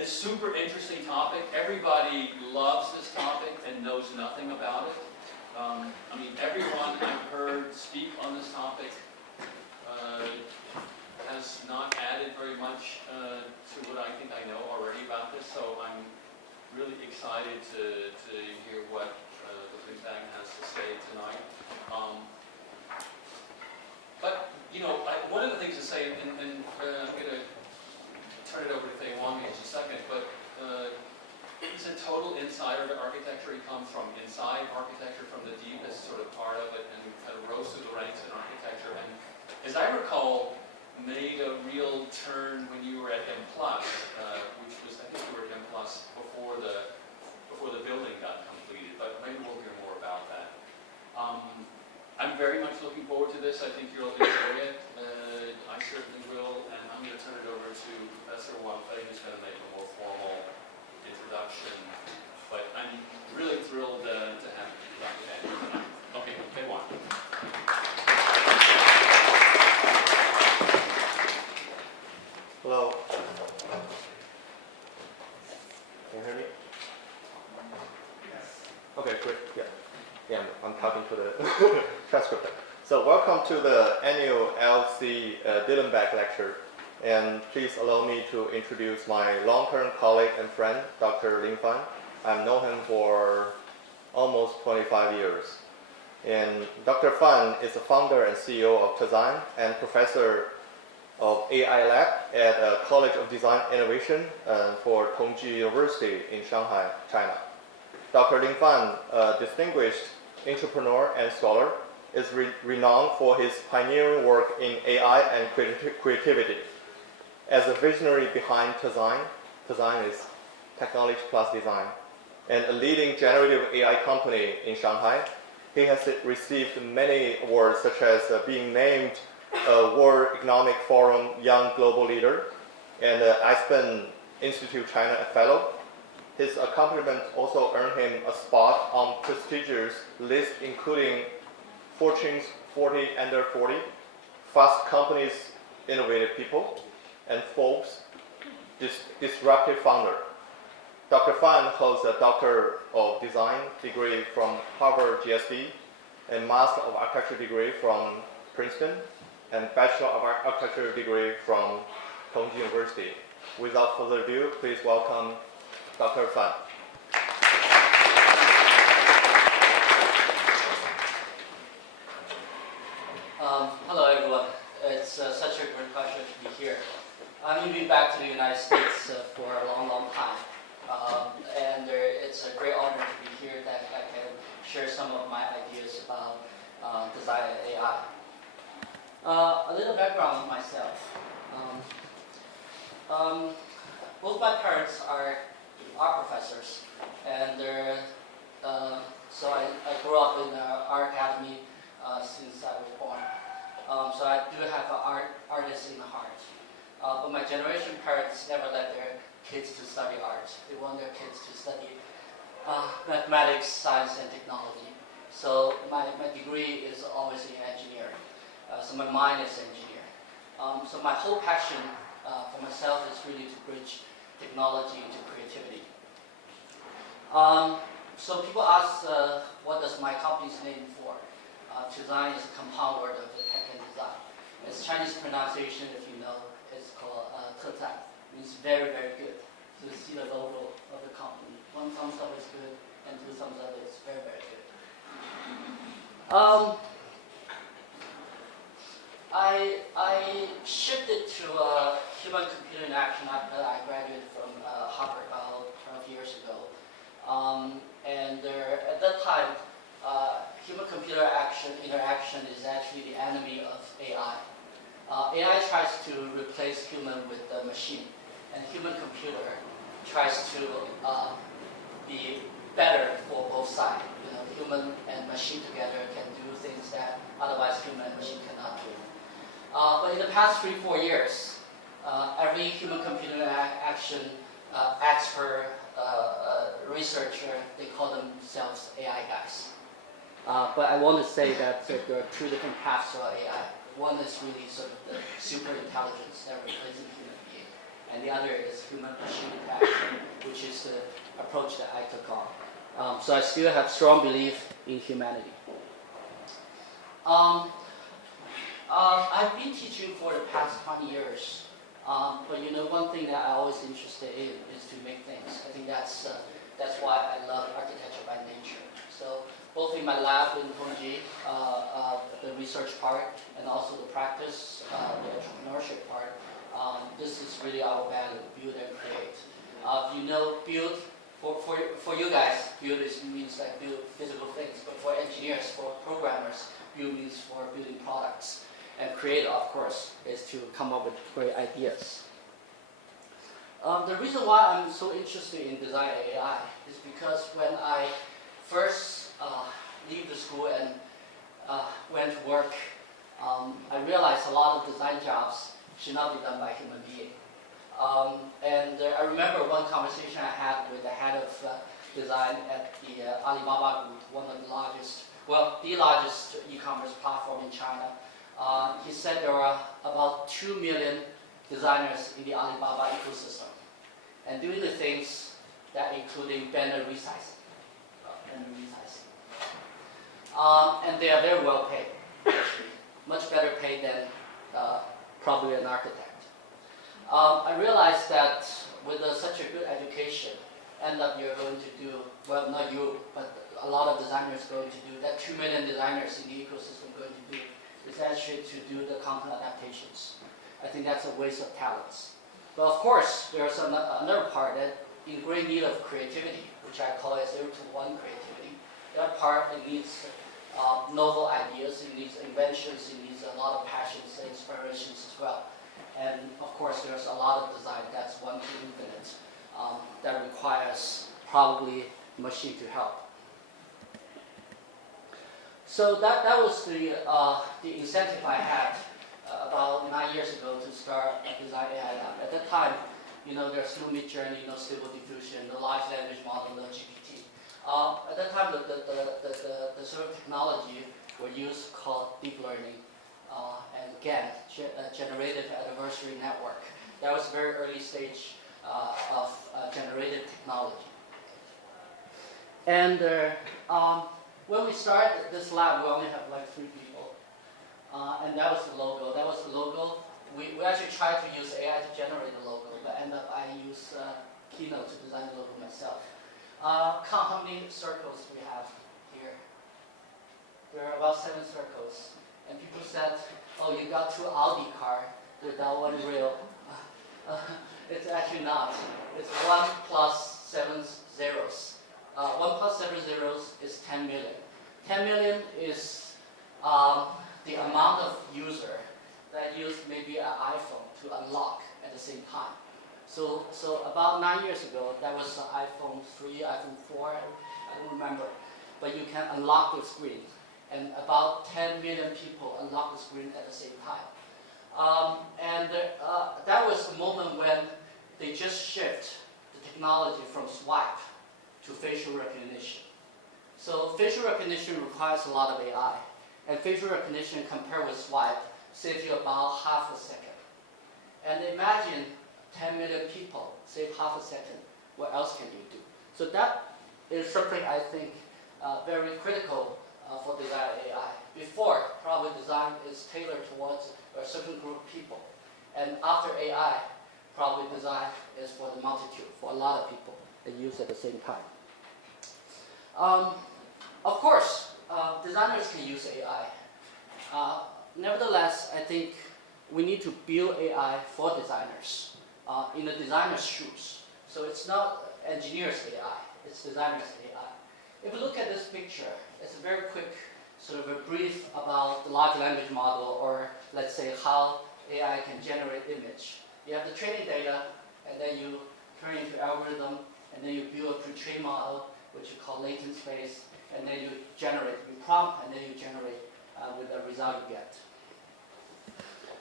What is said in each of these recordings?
a super interesting topic. Everybody loves this topic and knows nothing about it. I mean, everyone I've heard speak on this topic has not added very much to what I think I know already about this, so I'm really excited to hear what Ling Fan has to say tonight. But, you know, one of the things to say, and I'm going to turn it over to Fei Wang in just a second, but he's a total insider to architecture. He comes from inside architecture, from the deepest sort of part of it, and kind of rose through the ranks in architecture. And as I recall, made a real turn when you were at M+, which was, I think you were at M+ before the building got completed, but maybe we'll hear more about that. I'm very much looking forward to this. I think you'll enjoy it. I certainly will, and I'm going to turn it over to Professor Wang Fei, who's going to make a more formal introduction. But I'm really thrilled to have Dr. Fan here tonight. Okay, Fei Wang. Hello. Can you hear me? Yes. Okay, great. Yeah, I'm talking to the transcriptor. So welcome to the annual LC Dillenback Lecture. And please allow me to introduce my long-term colleague and friend, Dr. Ling Fan. I've known him for almost 25 years. And Dr. Fan is the founder and CEO of Tezign and professor of AI Lab at College of Design Innovation for Tongji University in Shanghai, China. Dr. Ling Fan, a distinguished entrepreneur and scholar, is renowned for his pioneering work in AI and creativity. As a visionary behind Tezign, Tezign is technology plus design, and a leading generative AI company in Shanghai, he has received many awards, such as being named a World Economic Forum Young Global Leader and Aspen Institute China Fellow. His accomplishments also earned him a spot on prestigious lists including Fortune's 40 Under 40, Fast Company's Innovative People, and Forbes' Disruptive Founder. Dr. Fan holds a Doctor of Design degree from Harvard GSD and Master of Architecture degree from Princeton and Bachelor of Architecture degree from Tongji University. Without further ado, please welcome Dr. Fan. Hello, everyone. It's such a great pleasure to be here. I'm moving back to the United States for a long, long time. And it's a great honor to be here that I can share some of my ideas about Design+AI. A little background on myself. Both my parents are art professors, and so I grew up in an art academy since I was born. So I do have an artist in the heart. But my generation parents never let their kids to study art. They want their kids to study mathematics, science, and technology. So my degree is always in engineering. So my mind is engineer. So my whole passion for myself is really to bridge technology into creativity. So people ask, what does my company's name for? Tezign is a compound word of the tech and design. It's Chinese pronunciation, if you know. It's called Tezign. It means very, very good. So you see the logo of the company. One thumbs up is good, and two thumbs up is very, very good. I shifted to human-computer interaction after I graduated from Harvard about 12 years ago. At that time, human-computer interaction is actually the enemy of AI. AI tries to replace human with the machine, and human-computer tries to be better for both sides. You know, human and machine together can do things that otherwise human and machine cannot do. But in the past 3-4 years, every human-computer interaction expert, researcher, they call themselves AI guys. But I want to say that there are two different paths to AI. One is really sort of the super intelligence that replaces human being, and the other is human-machine interaction. approach that I took on. So I still have strong belief in humanity. I've been teaching for the past 20 years, but you know, one thing that I'm always interested in is to make things. I think that's why I love architecture by nature. So both in my lab in Tongji, the research part, and also the practice, the entrepreneurship part, this is really our value: build and create. You know, build for you guys, build means like build physical things, but for engineers, for programmers, build means for building products. And create, of course, is to come up with great ideas. The reason why I'm so interested in Design+AI is because when I first leave the school and went to work, I realized a lot of design jobs should not be done by human beings. I remember one conversation I had with the head of design at the Alibaba Group, one of the largest, well, the largest e-commerce platform in China. He said there are about 2 million designers in the Alibaba ecosystem, and doing the things that including banner resizing. And they are very well paid, much better paid than probably an architect. I realized that with such a good education, end up you're going to do, well, not you, but a lot of designers going to do, that 2 million designers in the ecosystem going to do, is actually to do the content adaptations. I think that's a waste of talents. But of course, there's another part that in great need of creativity, which I call it 0 to 1 creativity. That part, it needs novel ideas, it needs inventions, it needs a lot of passions and inspirations as well. And of course, there's a lot of design that's 1 to infinite that requires probably machine to help. So that was the incentive I had about 9 years ago to start a Design+AI lab. At that time, you know, there's no mid-journey, no stable diffusion, no large language model, no GPT. At that time, the sort of technology were used called deep learning and GAN, generative adversary network. That was a very early stage of generative technology. And when we started this lab, we only have like 3 people. And that was the logo. We actually tried to use AI to generate the logo, but end up I use Keynote to design the logo myself. Count how many circles we have here. There are about 7 circles. And people said, oh, you got 2 Audi cars without 1 rail. It's actually not. It's 1 plus 7 zeros. 1 plus 7 zeros is 10 million. 10 million is the amount of user that use maybe an iPhone to unlock at the same time. So about 9 years ago, that was iPhone 3, iPhone 4, I don't remember. But you can unlock the screen. And about 10 million people unlock the screen at the same time. That was the moment when they just shift the technology from swipe to facial recognition. So facial recognition requires a lot of AI. And facial recognition compared with swipe saves you about half a second. And imagine 10 million people save half a second. What else can you do? So that is something I think very critical for Design+AI. Before, probably design is tailored towards a certain group of people. And after AI, probably design is for the multitude, for a lot of people that use at the same time. Of course, designers can use AI. Nevertheless, I think we need to build AI for designers in the designer's shoes. So it's not engineers' AI, it's designers' AI. If you look at this picture, it's a very quick sort of a brief about the large language model, or let's say how AI can generate image. You have the training data, and then you turn it into algorithm, and then you build a pre-trained model, which you call latent space, and then you generate, you prompt, and then you generate with the result you get.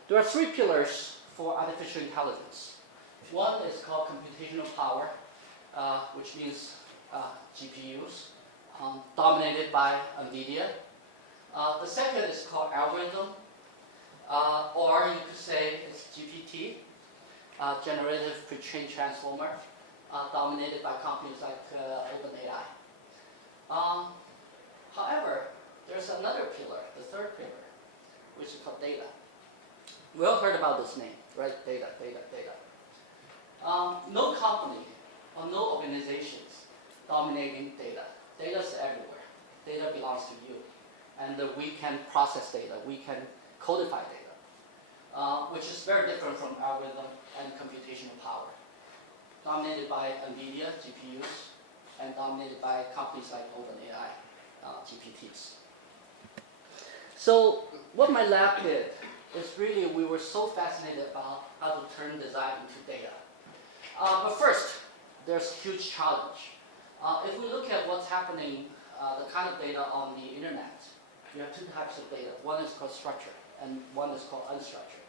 There are 3 pillars for artificial intelligence. One is called computational power, which means GPUs, dominated by NVIDIA. The second is called algorithm, or you could say it's GPT, generative pre-trained transformer, dominated dominated by companies like OpenAI. However, there's another pillar, the third pillar, which is called data. We all heard about this name, right? Data, data, data. No company or no organizations dominating data. Data is everywhere. Data belongs to you. And we can process data. We can codify data, which is very different from algorithm and computational power. Dominated by NVIDIA GPUs and dominated by companies like OpenAI GPTs. So what my lab did is really we were so fascinated about how to turn design into data. But first, there's a huge challenge. If we look at what's happening, the kind of data on the internet, you have two types of data. One is called structured, and one is called unstructured.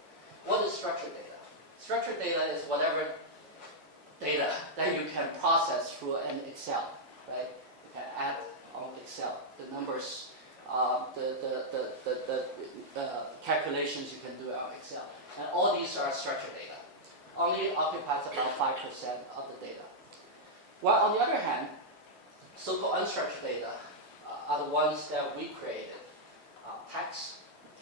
What is structured data? Structured data is whatever data that you can process through an Excel, right? You can add on Excel the numbers, the calculations you can do on Excel. And all these are structured data. Only occupies about 5% of the data. While on the other hand, so-called unstructured data are the ones that we created. Text,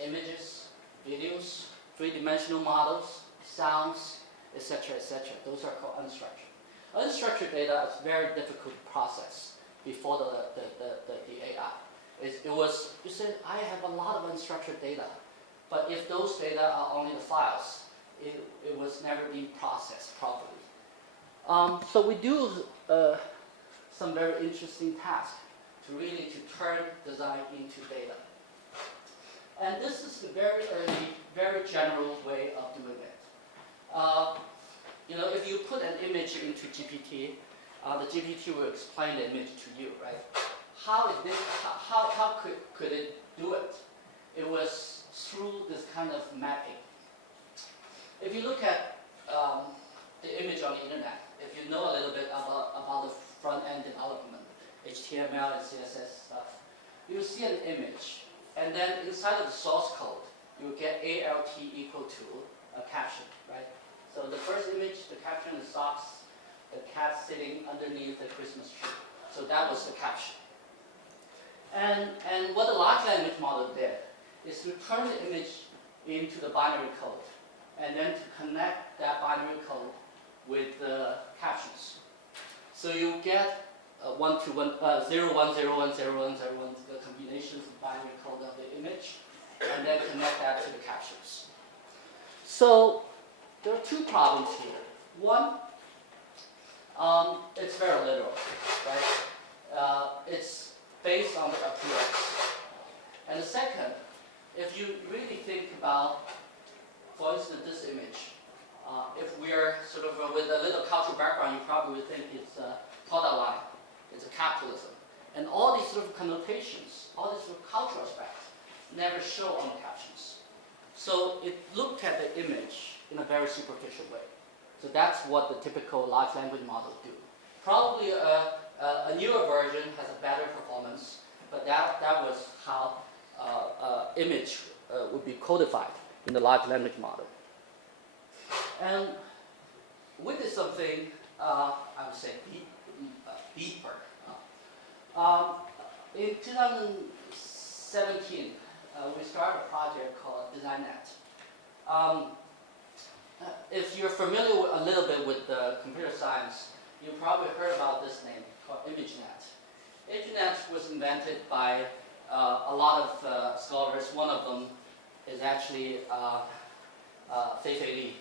images, videos, three-dimensional models, sounds, etc., etc. Those are called unstructured. Unstructured data is very difficult to process before the AI. You said, I have a lot of unstructured data, but if those data are only the files, it was never being processed properly. So we do some very interesting tasks to turn design into data. And this is the very early, very general way of doing it. If you put an image into GPT, the GPT will explain the image to you, right? How could it do it? It was through this kind of mapping. If you look at the image on the internet, if you know a little bit about the front-end development, HTML and CSS stuff, you see an image, and then inside of the source code, you get ALT equal to a caption, right? So the first image, the caption is socks, the cat sitting underneath the Christmas tree. So that was the caption. And what the large language model did is to turn the image into the binary code, and then to connect that binary code with the captions. So you get 1 to 1, 0, 1, 0, 1, 0, 1, 0, 1, the combinations of binary code of the image, and then connect that to the captions. So there are two problems here. One, it's very literal, right? It's based on the appearance. And the second, if you really think about, for instance, this image, if we're sort of with a little cultural background, you probably would think it's a product line, it's a capitalism. And all these sort of connotations, all these sort of cultural aspects, never show on the captions. So it looked at the image in a very superficial way. So that's what the typical large language models do. Probably a newer version has a better performance, but that was how image would be codified in the large language model. And we did something, I would say, deeper. In 2017, we started a project called Design+AI. If you're familiar with, a little bit with computer science, you probably heard about this name called ImageNet. ImageNet was invented by a lot of scholars. One of them is actually Fei-Fei Li,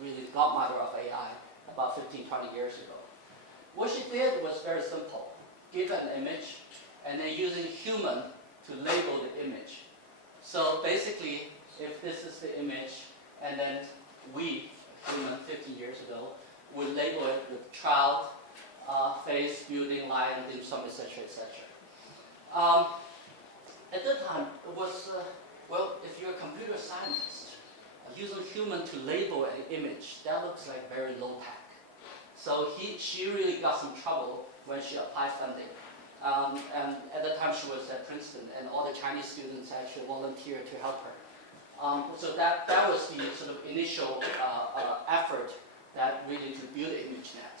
really the godmother of AI, about 15, 20 years ago. What she did was very simple. Give an image, and then using human to label the image. So basically, if this is the image, and then we, human 50 years ago, would label it with child, face, building, lion, dim sum, etc., etc. At that time, it was, well, if you're a computer scientist, using human to label an image, that looks like very low tech. So she really got some trouble when she applied funding. And at that time she was at Princeton, and all the Chinese students actually volunteered to help her. So that was the sort of initial effort that really to build ImageNet.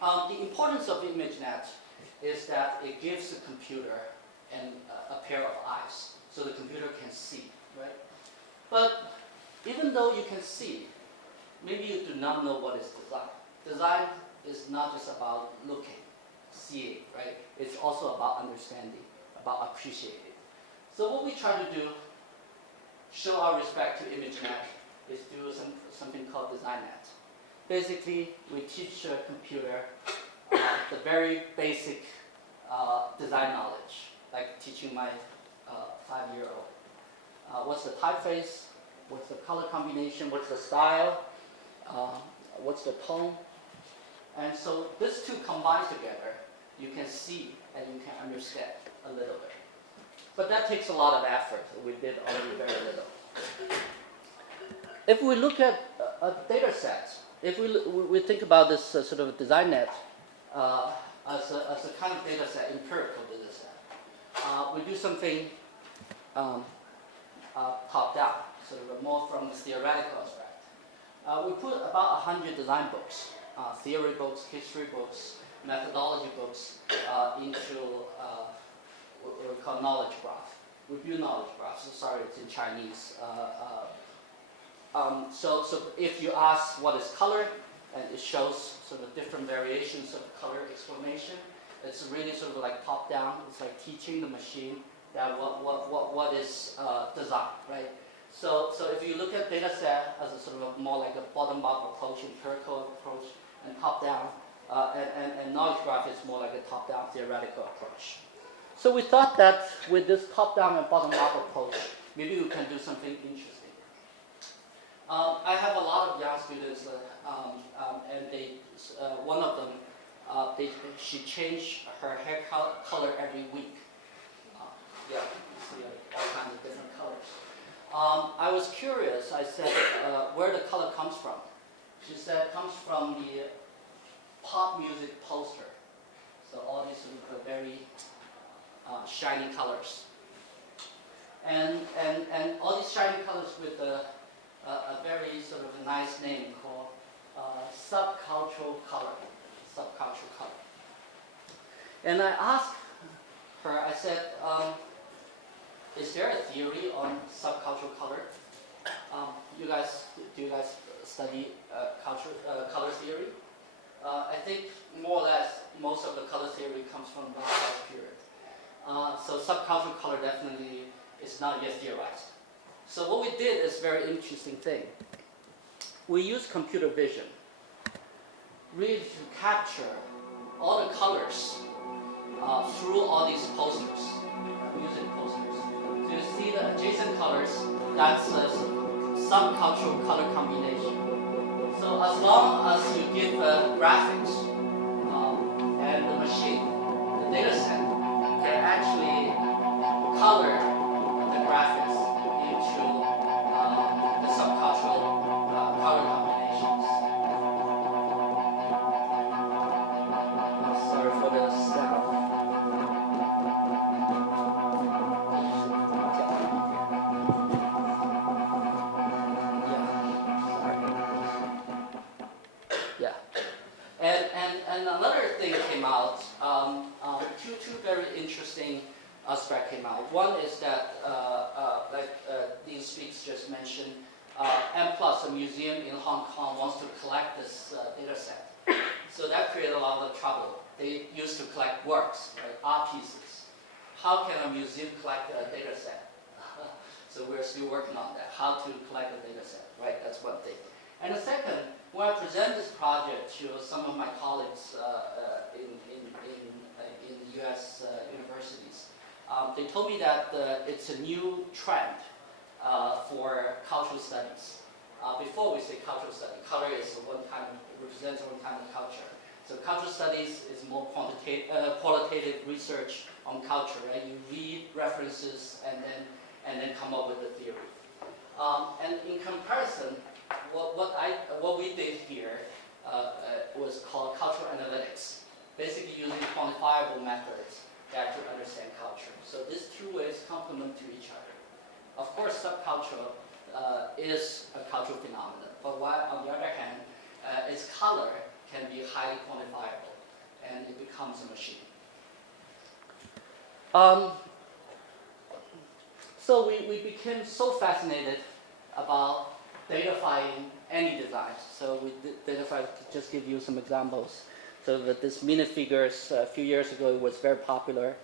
The importance of ImageNet is that it gives the computer a pair of eyes, so the computer can see, right? But even though you can see, maybe you do not know what is design. Design is not just about looking, seeing, right? It's also about understanding, about appreciating. So what we try to do, show our respect to ImageNet, is do something called DesignNet. Basically, we teach a computer the very basic design knowledge, like teaching my 5-year-old. What's the typeface? What's the color combination? What's the style? What's the tone? And so these two combined together, you can see and you can understand a little bit. But that takes a lot of effort. We did only very little. If we look at a data set, if we think about this sort of design net as a kind of data set, empirical data set, we do something top down, sort of more from the theoretical aspect. We put about 100 design books, theory books, history books, methodology books into what we call knowledge graph. We build knowledge graphs. So sorry, it's in Chinese. So if you ask what is color, and it shows sort of different variations of color explanation, it's really sort of like top down. It's like teaching the machine that what is design, right? So if you look at data set as a sort of more like a bottom-up approach, empirical approach, and top-down, and knowledge graph is more like a top-down theoretical approach. So we thought that with this top-down and bottom-up approach, maybe we can do something interesting. I have a lot of young students, and one of them, she changed her hair color every week. Yeah, you see all kinds of different colors. I was curious. I said, where the color comes from. She said it comes from the pop music poster. So all these sort of very shiny colors. And all these shiny colors with a very sort of a nice name called subcultural color. Subcultural color. And I asked her, I said, is there a theory on subcultural color? Do you guys study color theory? I think more or less most of the color theory comes from the Renaissance period. So subcultural color definitely is not yet theorized. So what we did is a very interesting thing. We used computer vision really to capture all the colors through all these posters, music posters. So you see the adjacent colors, that's a subcultural color combination. So as long as you give graphics and the machine, the data set, can actually color the graphics into the subcultural color combinations. Sorry for the sound. Yeah. And another thing came out, two very interesting aspects came out. One is that, like Dean Speaks just mentioned, M+, a museum in Hong Kong, wants to collect this data set. So that created a lot of trouble. They used to collect works, right, art pieces. How can a museum collect a data set? So we're still working on that, how to collect a data set, right? That's one thing. And the second, when I present this project to some of my colleagues in US universities, they told me that it's a new trend for cultural studies. Before we say cultural study, color is represents one kind of culture. So cultural studies is more qualitative research on culture, right? You read references and then come up with a theory. And in comparison, what we did here was called cultural analytics, basically using quantifiable methods to understand culture. So these two ways complement to each other. Of course, subculture is a cultural phenomenon, but while on the other hand, its color can be highly quantifiable, and it becomes a machine. So we became so fascinated about datafying any design. So we datafied, to just give you some examples. So that this minifigures, a few years ago, it was very popular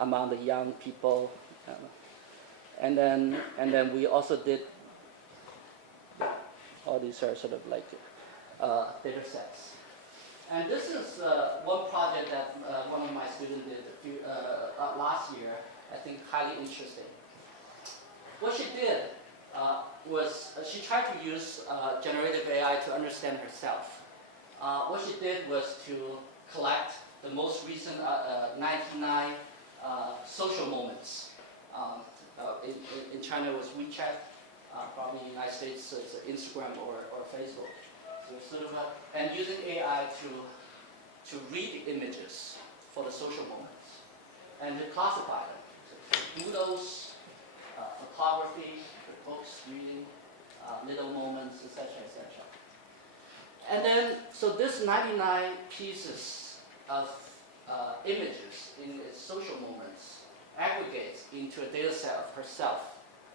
among the young people. And then we also did, all these are sort of like data sets. And this is one project that one of my students did last year, I think highly interesting. What she did was she tried to use generative AI to understand herself. What she did was to collect the most recent 99 social moments. In China it was WeChat, probably in the United States it's Instagram or Facebook. So sort of and using AI to read the images for the social moments and to classify them. So doodles, photography, books, reading, little moments, etc., etc. And then, so this 99 pieces of images in its social moments aggregates into a data set of herself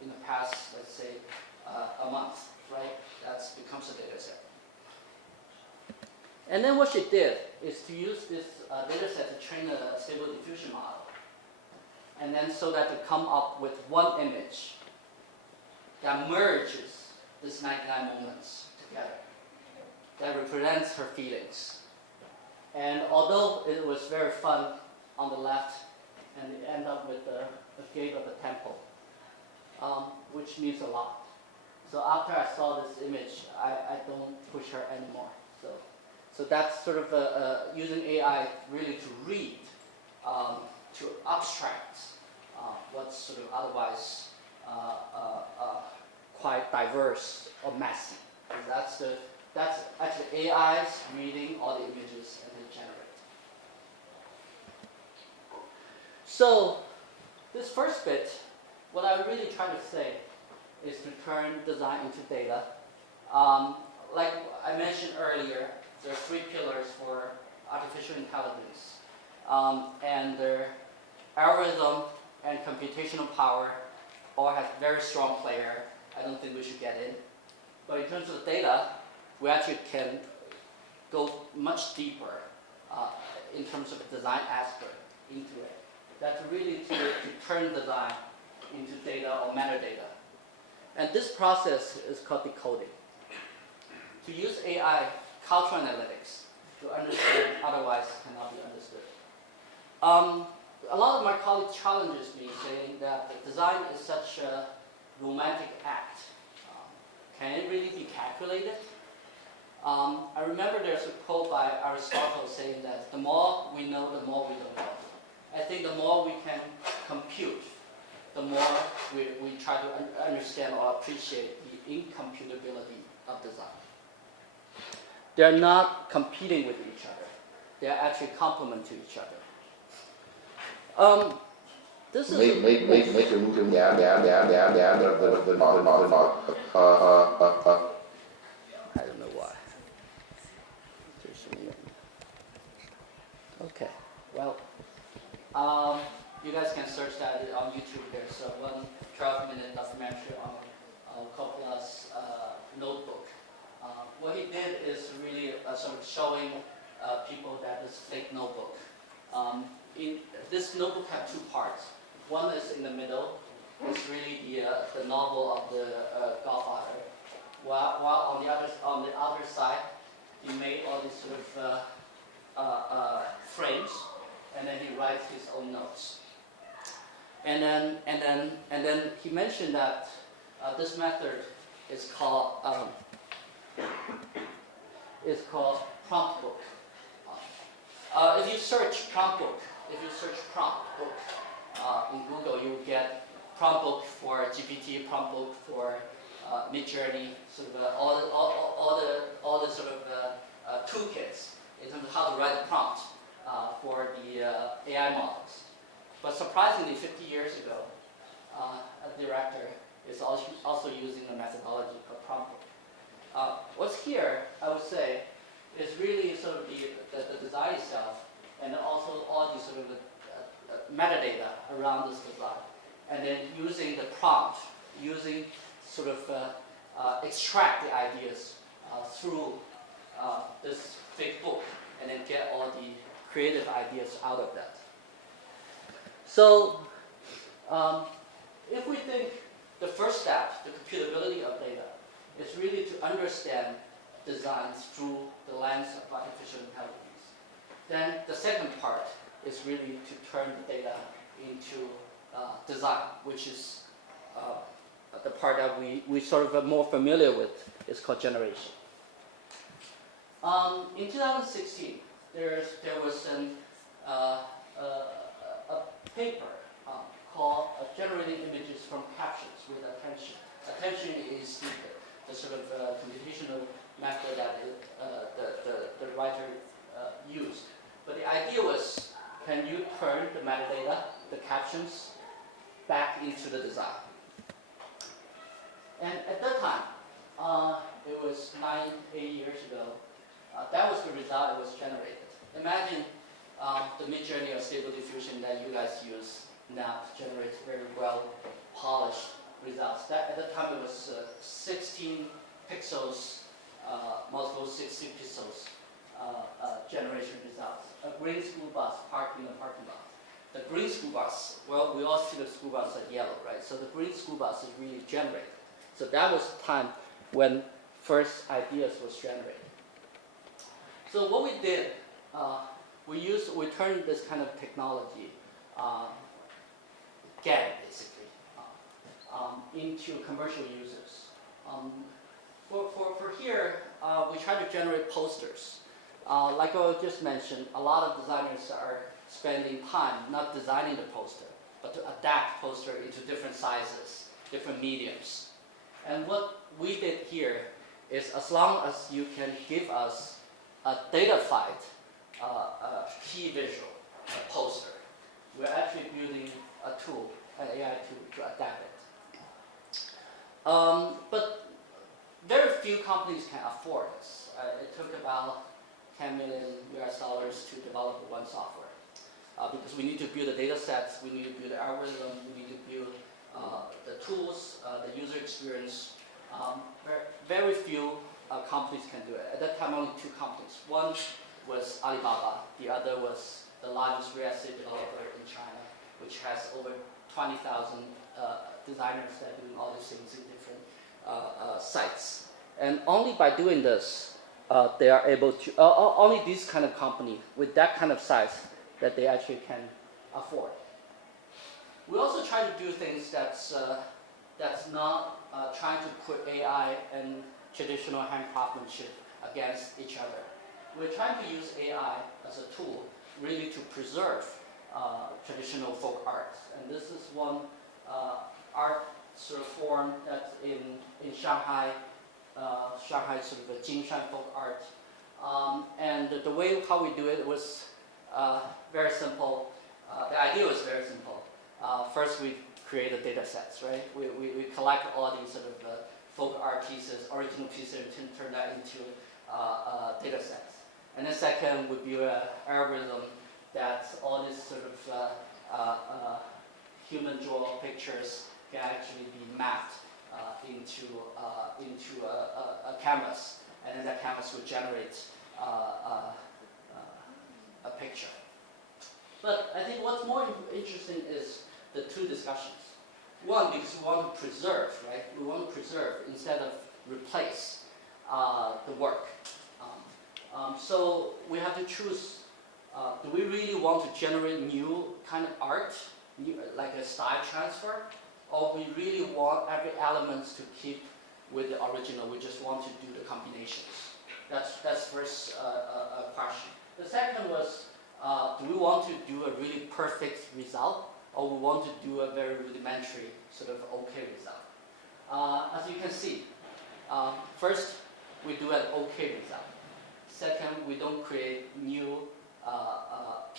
in the past, let's say, a month, right? That becomes a data set. And then what she did is to use this data set to train a stable diffusion model. And then so that to come up with one image that merges these 99 moments together, that represents her feelings. And although it was very fun on the left, and it ended up with the gate of the temple, which means a lot. So after I saw this image, I don't push her anymore. So that's sort of using AI really to read, to abstract what's sort of otherwise quite diverse or messy. That's actually AI's reading all the images and then generate. So this first bit, what I really try to say is to turn design into data. Like I mentioned earlier, there are 3 pillars for artificial intelligence. And their algorithm and computational power all have very strong player. I don't think we should get in. But in terms of data, we actually can go much deeper in terms of design aspect into it. That's really to turn design into data or metadata. And this process is called decoding. To use AI, cultural analytics, to understand otherwise cannot be understood. A lot of my colleagues challenges me saying that design is such a romantic act. Can it really be calculated? I remember there's a quote by Aristotle saying that the more we know, the more we don't know. I think the more we can compute, the more we try to understand or appreciate the incomputability of design. They're not competing with each other. They're actually complement to each other. This is I don't know why. Okay, well, you guys can search that on YouTube. There's a 12-minute documentary on Coppola's notebook. What he did is really sort of showing people that this fake notebook. This notebook has 2 parts. One is in the middle. It's really the novel of the Godfather. While on the other side, he made all these sort of frames, and then he writes his own notes. And then he mentioned that this method is called prompt book. If you search prompt book, in Google, you will get prompt book for GPT, prompt book for Midjourney, sort of all the sort of toolkits in terms of how to write a prompt for the AI models. But surprisingly, 50 years ago, a director is also using a methodology called prompt book. What's here, I would say, is really sort of the design itself, and also all the sort of metadata around this design. And then using the prompt, using sort of extract the ideas through this big book, and then get all the creative ideas out of that. So if we think the first step, the computability of data, is really to understand designs through the lens of artificial intelligence. Then the second part is really to turn the data into design, which is the part that we sort of are more familiar with, is called generation. In 2016, there was a paper called Generating Images from Captions with Attention. Attention is the sort of computational method that the writer used. But the idea was, can you turn the metadata, the captions, back into the design? And at that time, it was 8 years ago, that was the result that was generated. Imagine the Midjourney or Stable Diffusion that you guys use now to generate very well polished results. At that time it was 16 pixels, multiple 60 pixels generation results. A green school bus parked in the parking lot. The green school bus, well, we all see the school bus as yellow, right? So the green school bus is really generated. So that was the time when first ideas was generated. So what we did, we turned this kind of technology, GAN basically, into commercial users. For here, we try to generate posters. Like I just mentioned, a lot of designers are spending time not designing the poster, but to adapt poster into different sizes, different mediums. And what we did here is, as long as you can give us a datafied key visual, a poster, we're actually building a tool, an AI tool, to adapt it. But very few companies can afford this. It took about $10 million to develop one software. Because we need to build the data sets, we need to build the algorithm, we need to build the tools, the user experience. Very few companies can do it. At that time, only 2 companies. One was Alibaba, the other was the largest real estate developer in China, which has over 20,000 designers that are doing all these things in different sites. And only by doing this, they are able to, only this kind of company with that kind of size that they actually can afford. We also try to do things that's not trying to put AI and traditional handcraftsmanship against each other. We're trying to use AI as a tool really to preserve traditional folk arts. And this is one art sort of form that's in Shanghai, Shanghai sort of a Jingshan folk art. And the way how we do it was very simple. The idea was very simple. First, we created data sets, right? We collect all these sort of folk art pieces, original pieces, and turn that into data sets. And then second, we build an algorithm that all these sort of human draw pictures can actually be mapped into a canvas, and then that canvas will generate a picture. But I think what's more interesting is the 2 discussions. One, because we want to preserve, right? We want to preserve instead of replace the work. So we have to choose, do we really want to generate new kind of art, like a style transfer? Or we really want every element to keep with the original, we just want to do the combinations? That's first question. The second was, do we want to do a really perfect result, or we want to do a very rudimentary sort of okay result? As you can see, first we do an okay result. Second, we don't create new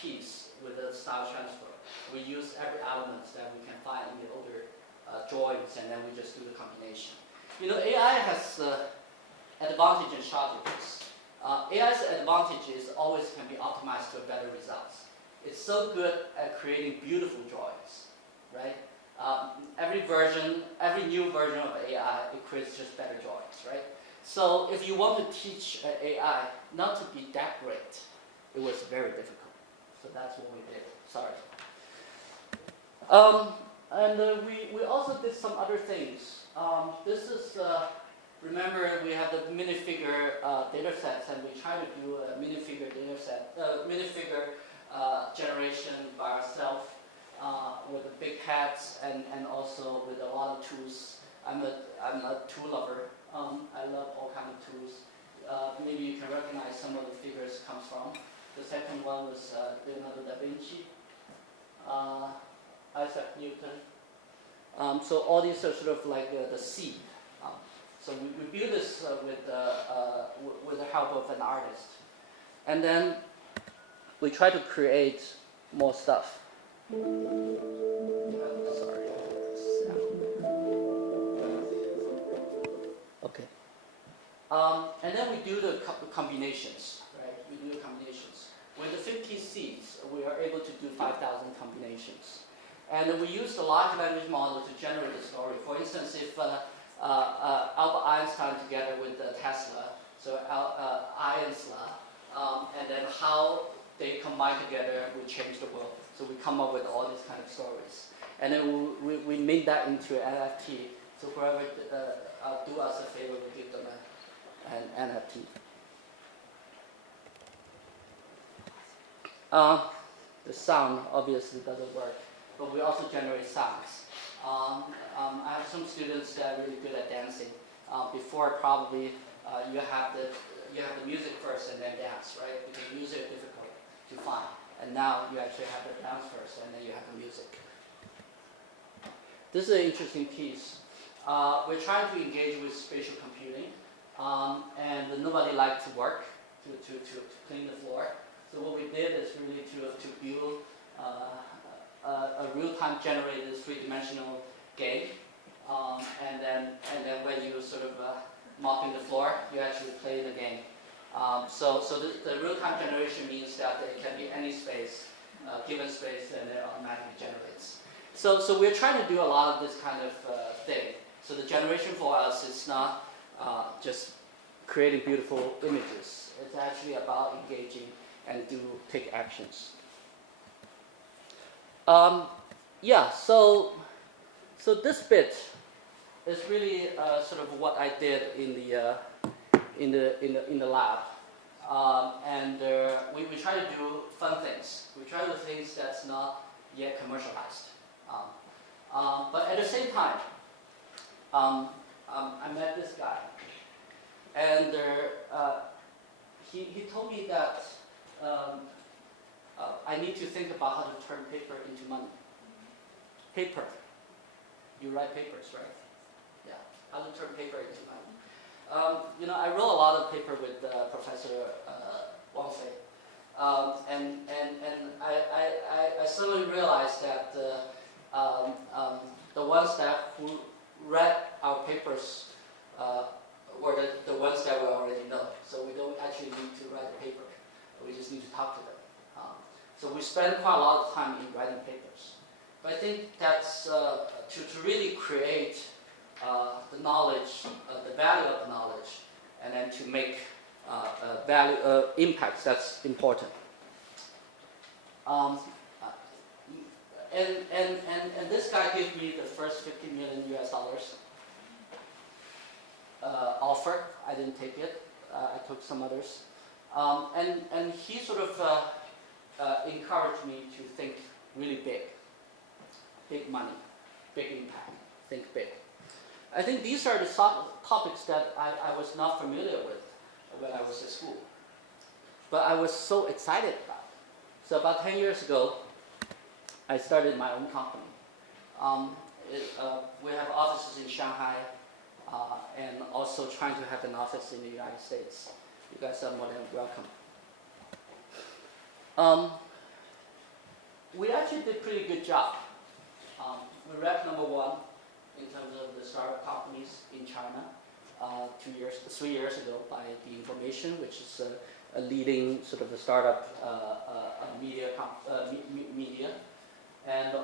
piece with a style transfer. We use every element that we can find in the older drawings, and then we just do the combination. You know, AI has advantage and shortages. AI's advantage is always can be optimized to better results. It's so good at creating beautiful drawings, right? Every new version of AI, it creates just better drawings, right? So if you want to teach AI not to be that great, it was very difficult. So that's what we did. Sorry. We also did some other things. This is, remember we have the minifigure data sets, and we try to do a minifigure data set, minifigure generation by ourselves with the big hats and also with a lot of tools. I'm a tool lover. I love all kinds of tools. Maybe you can recognize some of the figures comes from. The second one was Leonardo da Vinci, Isaac Newton. So all these are sort of like the seed. So we build this with the help of an artist. And then we try to create more stuff. Sorry. Okay. And then we do the combinations, right? We do the combinations. With the 15 seeds, we are able to do 5,000 combinations. And we use the large language model to generate the story. For instance, if Albert Einstein together with Tesla, so Einstein, and then how they combine together will change the world. So we come up with all these kind of stories. And then we made that into an NFT. So whoever do us a favor, we give them an NFT. The sound obviously doesn't work, but we also generate sounds. I have some students that are really good at dancing. Before probably you have the music first and then dance, right? Because music is difficult to find. And now you actually have the dance first and then you have the music. This is an interesting piece. We're trying to engage with spatial computing, and nobody liked to work to clean the floor. So what we did is really to build a real-time generated three-dimensional game, and then when you sort of mopping the floor, you actually play the game. So the real-time generation means that it can be any space, given space, and it automatically generates. So we're trying to do a lot of this kind of thing. So the generation for us is not just creating beautiful images. It's actually about engaging and take actions. Yeah. So this bit is really sort of what I did in the lab, and we try to do fun things. We try to do things that's not yet commercialized. But at the same time, I met this guy, and he told me that I need to think about how to turn paper into money. Paper. You write papers, right? Yeah. How to turn paper into money. I wrote a lot of paper with Professor Wang Fei, and I suddenly realized that the ones who read our papers were the ones that we already know. So we don't actually need to write a paper. We just need to talk to them. So we spend quite a lot of time in writing papers. But I think that's to really create the knowledge, the value of the knowledge, and then to make impacts, that's important. And this guy gave me the first $50 million offer. I didn't take it. I took some others. And he sort of encouraged me to think really big. Big money, big impact, think big. I think these are the topics that I was not familiar with when I was at school. But I was so excited about it. So about 10 years ago, I started my own company. We have offices in Shanghai and also trying to have an office in the United States. You guys are more than welcome. We actually did a pretty good job. We ranked #1 in terms of the startup companies in China. 3 years ago by The Information, which is a leading sort of a startup media. And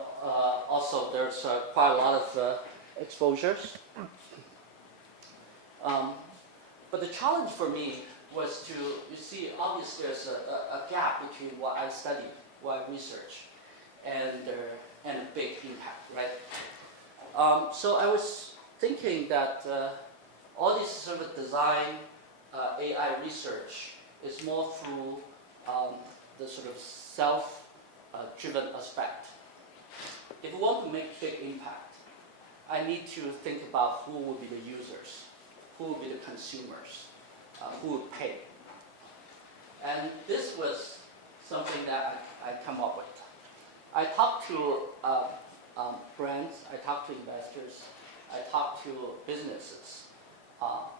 also there's quite a lot of exposures. But the challenge for me was to, you see, obviously there's a gap between what I studied, what I researched, and a big impact, right? So I was thinking that all this sort of design AI research is more through the sort of self-driven aspect. If we want to make big impact, I need to think about who will be the users, who will be the consumers, who would pay. And this was something that I come up with. I talked to brands, I talked to investors, I talked to businesses.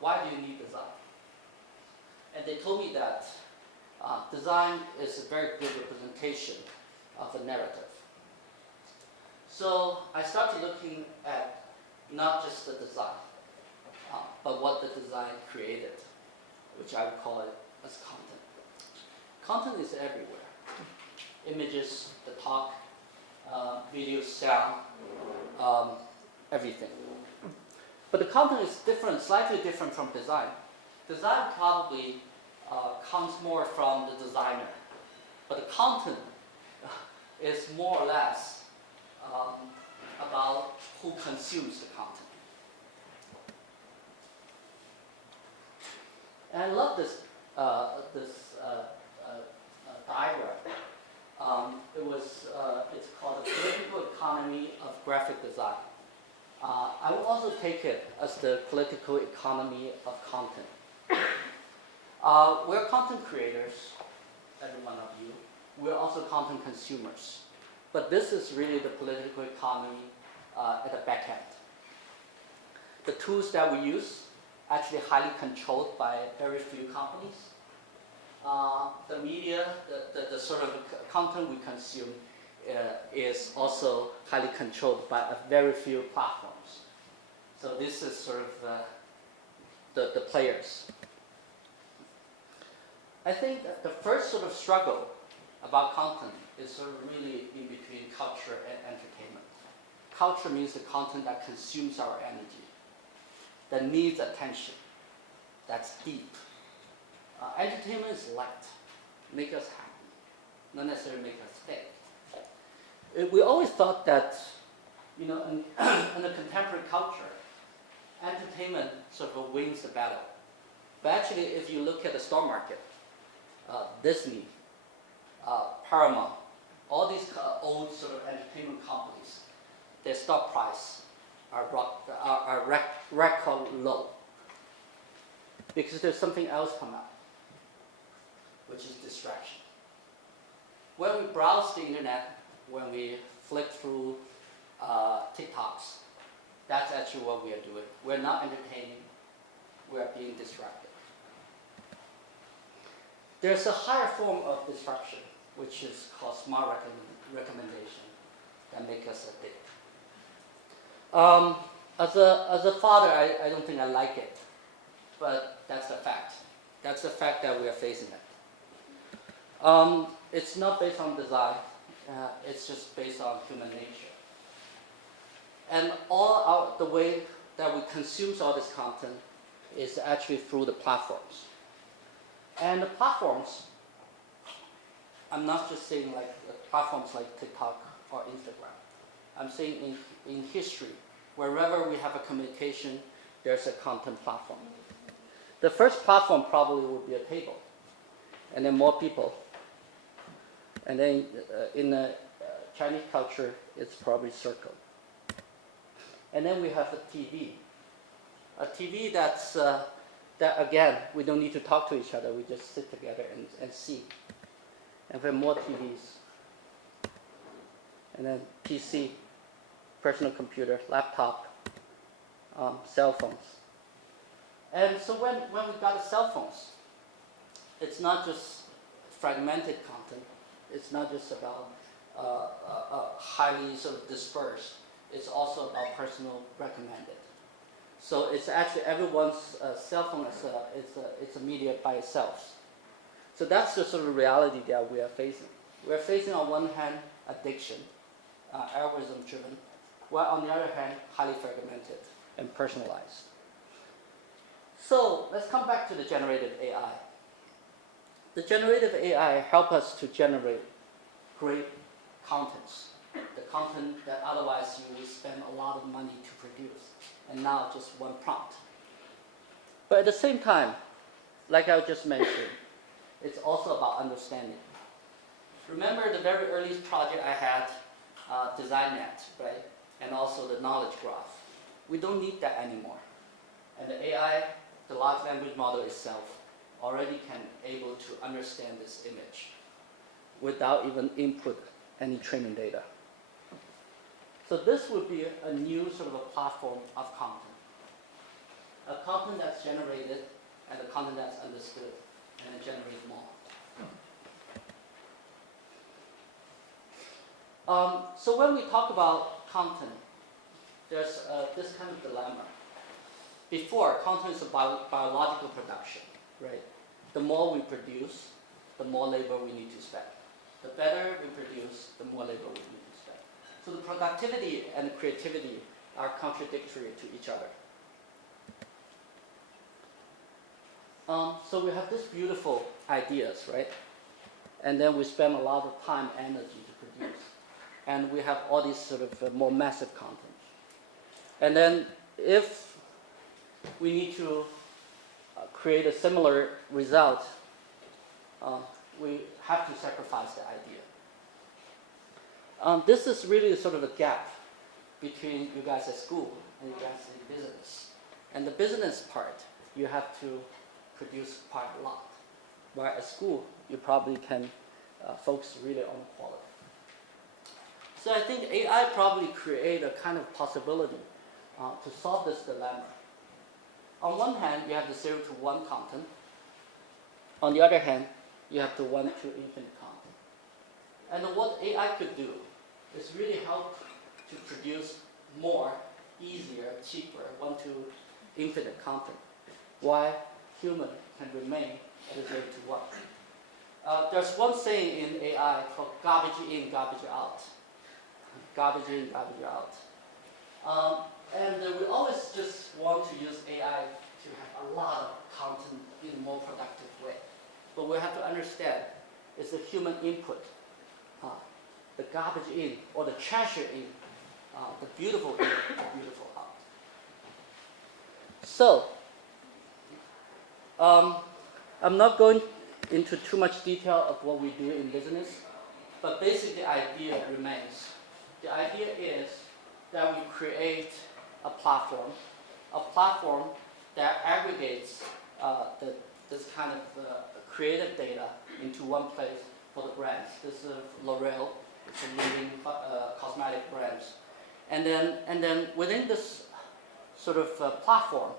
Why do you need design? And they told me that design is a very good representation of a narrative. So I started looking at not just the design, but what the design created, which I would call it as content. Content is everywhere. Images, the talk, video, sound, everything. But the content is different, slightly different from design. Design probably comes more from the designer, but the content is more or less about who consumes the content. And I love this diagram. It's called the political economy of graphic design. I will also take it as the political economy of content. We're content creators, every one of you. We're also content consumers. But this is really the political economy at the back end. The tools that we use actually highly controlled by very few companies. The media, the sort of content we consume is also highly controlled by a very few platforms. So this is sort of the players. I think that the first sort of struggle about content is sort of really in between culture and entertainment. Culture means the content that consumes our energy, that needs attention, that's deep. Entertainment is light, make us happy, not necessarily make us think. We always thought that, you know, in the contemporary culture, entertainment sort of wins the battle. But actually, if you look at the stock market, Disney, Paramount, all these old sort of entertainment companies, their stock price are record low because there's something else come out, which is distraction. When we browse the internet, when we flick through TikToks, that's actually what we are doing. We're not entertaining, we are being distracted. There's a higher form of distraction, which is called smart recommendation, that make us addicted. As a father, I don't think I like it, but that's the fact. That's the fact that we are facing it. It's not based on design, it's just based on human nature. And the way that we consume all this content is actually through the platforms. And the platforms, I'm not just saying like platforms like TikTok or Instagram. I'm saying in history, wherever we have a communication, there's a content platform. The first platform probably would be a table, and then more people. And then in the Chinese culture, it's probably circle. And then we have a TV. A TV that's, that again, we don't need to talk to each other, we just sit together and see. And we have more TVs. And then PC, personal computer, laptop, cell phones. And so when we got the cell phones, it's not just fragmented content, it's not just about highly sort of dispersed, it's also about personal recommended. So it's actually everyone's cell phone it's a media by itself. So that's the sort of reality that we are facing. We are facing on one hand addiction, algorithm driven, while on the other hand highly fragmented and personalized. So let's come back to the generative AI. The generative AI help us to generate great contents, the content that otherwise you would spend a lot of money to produce, and now just one prompt. But at the same time, like I just mentioned, it's also about understanding. Remember the very early project I had, Design+AI, right? And also the knowledge graph. We don't need that anymore. And the AI, the large language model itself, already can able to understand this image without even input any training data. So this would be a new sort of a platform of content. A content that's generated and a content that's understood and then generate more. So when we talk about content, there's this kind of dilemma. Before, content is a biological production, right? The more we produce, the more labor we need to spend. The better we produce, the more labor we need to spend. So the productivity and the creativity are contradictory to each other. So we have these beautiful ideas, right? And then we spend a lot of time and energy to produce. And we have all these sort of more massive content. And then if we need to create a similar result, we have to sacrifice the idea. This is really sort of a gap between you guys at school and you guys in business. And the business part, you have to produce quite a lot. While at school, you probably can focus really on quality. So I think AI probably create a kind of possibility to solve this dilemma. On one hand, you have the 0 to 1 content. On the other hand, you have the 1 to infinite content. And what AI could do is really help to produce more, easier, cheaper, 1 to infinite content, while human can remain at the 0 to 1. There's one saying in AI called garbage in, garbage out. Garbage in, garbage out. And we always just want to use AI to have a lot of content in a more productive way. But we have to understand it's the human input, the garbage in, or the treasure in, the beautiful in, the beautiful out. So, I'm not going into too much detail of what we do in business, but basically the idea remains. The idea is that we create a platform that aggregates this kind of creative data into one place for the brands. This is L'Oreal, it's a leading cosmetic brands. And then within this sort of platform,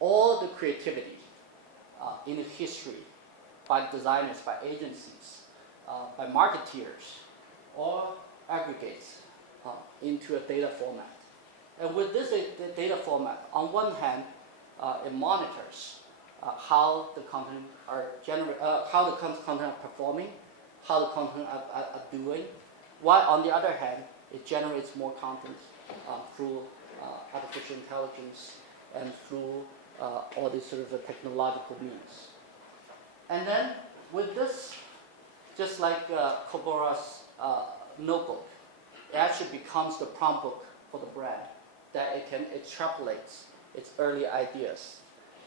all the creativity in the history by designers, by agencies, by marketeers, all aggregates into a data format. And with this data format, on one hand, it monitors how the content are how the content are performing, how the content are doing, while on the other hand, it generates more content through artificial intelligence and through all these sort of technological means. And then with this, just like Kobora's notebook, it actually becomes the prompt book for the brand, that it can extrapolate its early ideas.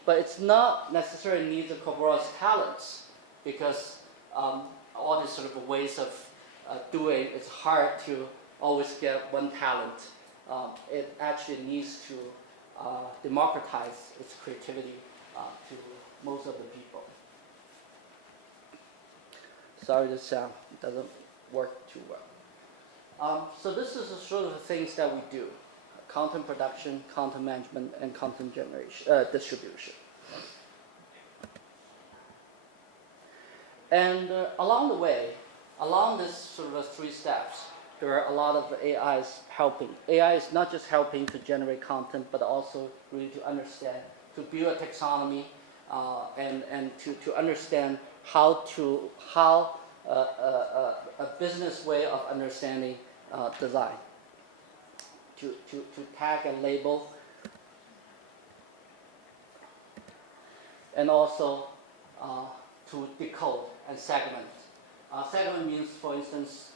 But it's not necessarily needs of Kobora's talents, because all these sort of ways of doing, it's hard to always get one talent. It actually needs to democratize its creativity to most of the people. Sorry, this sound doesn't work too well. So this is the sort of the things that we do: content production, content management, and content generation, distribution. And along the way, along this sort of 3 steps, there are a lot of AIs helping. AI is not just helping to generate content, but also really to understand, to build a taxonomy, and to understand how a business way of understanding design, to tag and label, and also to decode and segment. Segment means, for instance,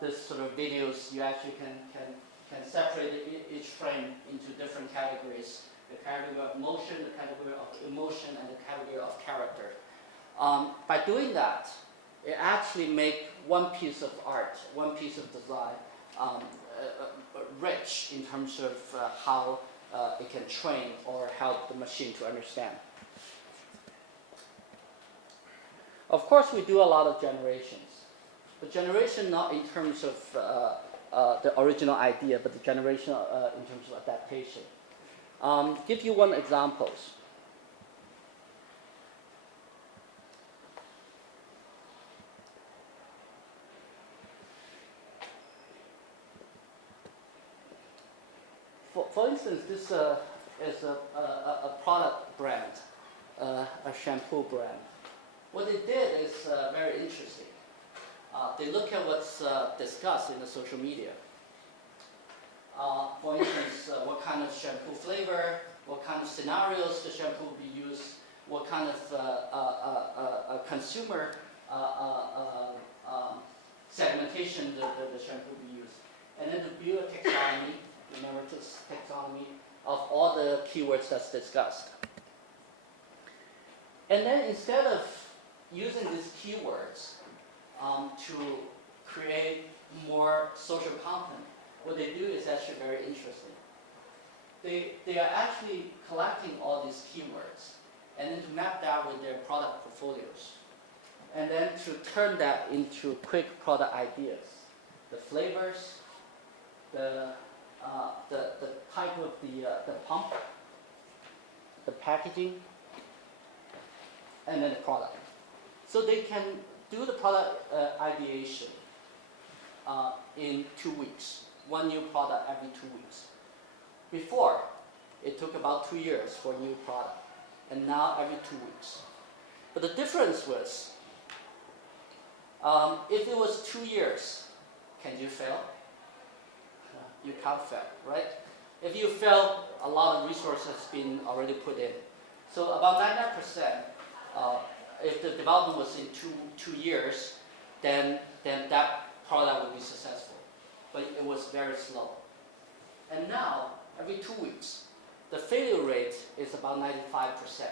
this sort of videos, you actually can separate each frame into different categories. The category of motion, the category of emotion, and the category of character. By doing that, it actually makes one piece of art, one piece of design, rich in terms of how it can train or help the machine to understand. Of course, we do a lot of generations. The generation not in terms of the original idea, but the generation in terms of adaptation. Give you one example. For instance, this is a product brand, a shampoo brand. What they did is very interesting. They look at what's discussed in the social media. For instance, what kind of shampoo flavor, what kind of scenarios the shampoo will be used, what kind of consumer segmentation the shampoo will be used. And then to build a taxonomy, remember this taxonomy of all the keywords that's discussed. And then instead of using these keywords to create more social content, what they do is actually very interesting. They are actually collecting all these keywords and then to map that with their product portfolios. And then to turn that into quick product ideas. The flavors, the type of the pump, the packaging, and then the product. So they can do the product ideation in 2 weeks. One new product every 2 weeks. Before, it took about 2 years for a new product, and now every 2 weeks. But the difference was, if it was 2 years, can you fail? You can't fail, right? If you fail, a lot of resources has been already put in. So about 99%, if the development was in two years, then that product would be successful. But it was very slow. And now, every 2 weeks, the failure rate is about 95%.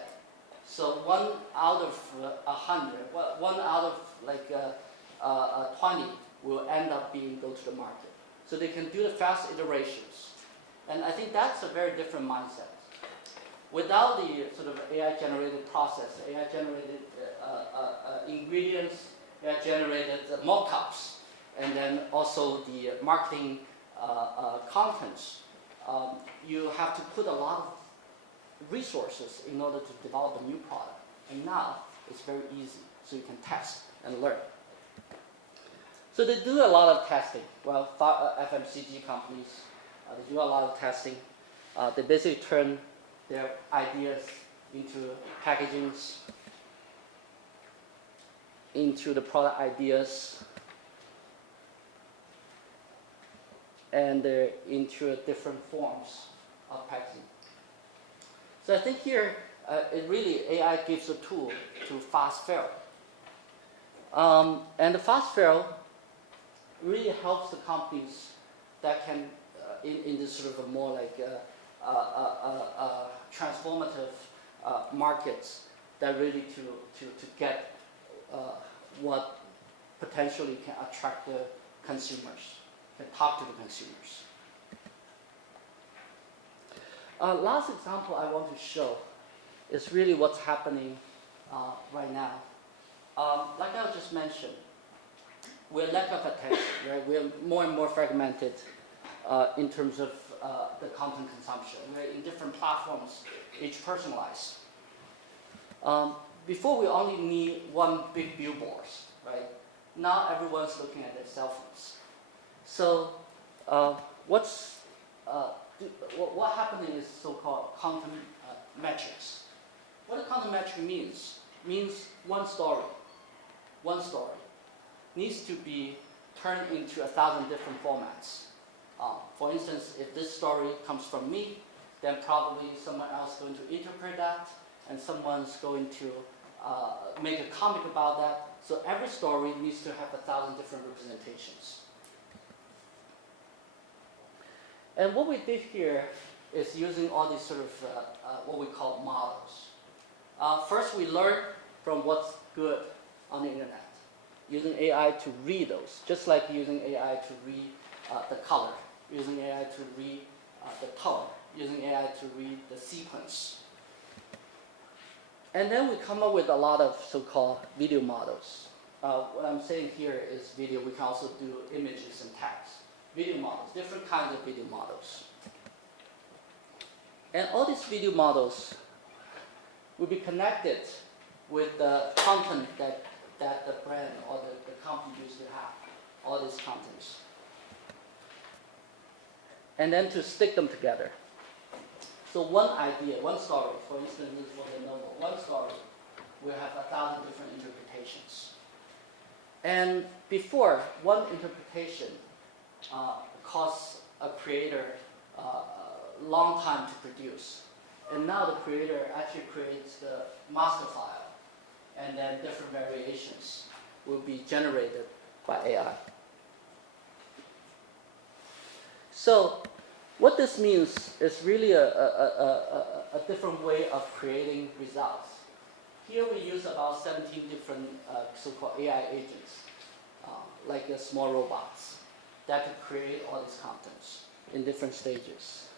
So 1 out of 100, 1 out of like 20 will end up being go to the market. So they can do the fast iterations. And I think that's a very different mindset. Without the sort of AI-generated process, AI-generated ingredients, AI-generated mock-ups, and then also the marketing contents, you have to put a lot of resources in order to develop a new product. And now it's very easy, so you can test and learn. So they do a lot of testing. Well, FMCG companies, they do a lot of testing. They basically turn their ideas into packagings, into the product ideas, and into different forms of packaging. So I think here, it really, AI gives a tool to fast fail. And the fast fail really helps the companies that can, in this sort of a more like transformative markets, that really to get what potentially can attract the consumers, can talk to the consumers. Last example I want to show is really what's happening right now. Like I just mentioned, we're lack of attention, right? We're more and more fragmented in terms of the content consumption. We're in different platforms, each personalized. Before we only need one big billboard, right? Now everyone's looking at their cell phones. So what happening is so-called content metrics. What a content metric means one story needs to be turned into 1,000 different formats. For instance, if this story comes from me, then probably someone else is going to interpret that, and someone's going to make a comic about that. So every story needs to have 1,000 different representations. And what we did here is using all these sort of what we call models. First, we learn from what's good on the internet, using AI to read those, just like using AI to read the color, using AI to read the tone, using AI to read the sequence. And then we come up with a lot of so-called video models. What I'm saying here is video. We can also do images and text. Video models, different kinds of video models. And all these video models will be connected with the content that the brand or the company used to have, all these contents. And then to stick them together. So one idea, one story, for instance, this is for the novel, one story will have 1,000 different interpretations. And before, one interpretation costs a creator a long time to produce. And now the creator actually creates the master file, and then different variations will be generated by AI. So what this means is really a different way of creating results. Here we use about 17 different so-called AI agents, like small robots, that could create all these contents in different stages.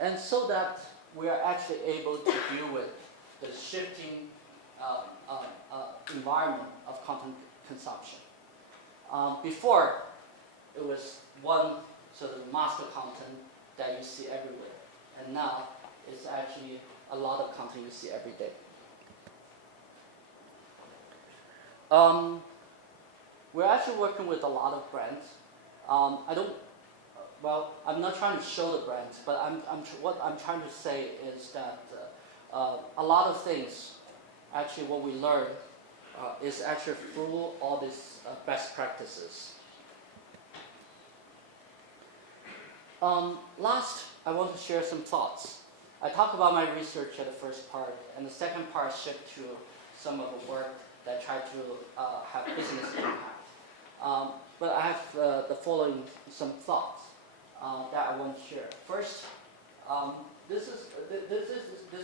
And so that we are actually able to deal with the shifting environment of content consumption. Before, it was one sort of master content that you see everywhere. And now, it's actually a lot of content you see every day. We're actually working with a lot of brands. I'm not trying to show the brands, but what I'm trying to say is that a lot of things, actually what we learn is actually through all these best practices. Last, I want to share some thoughts. I talked about my research at the first part, and the second part shift to some of the work that try to have business impact. But I have the following some thoughts that I want to share. First, this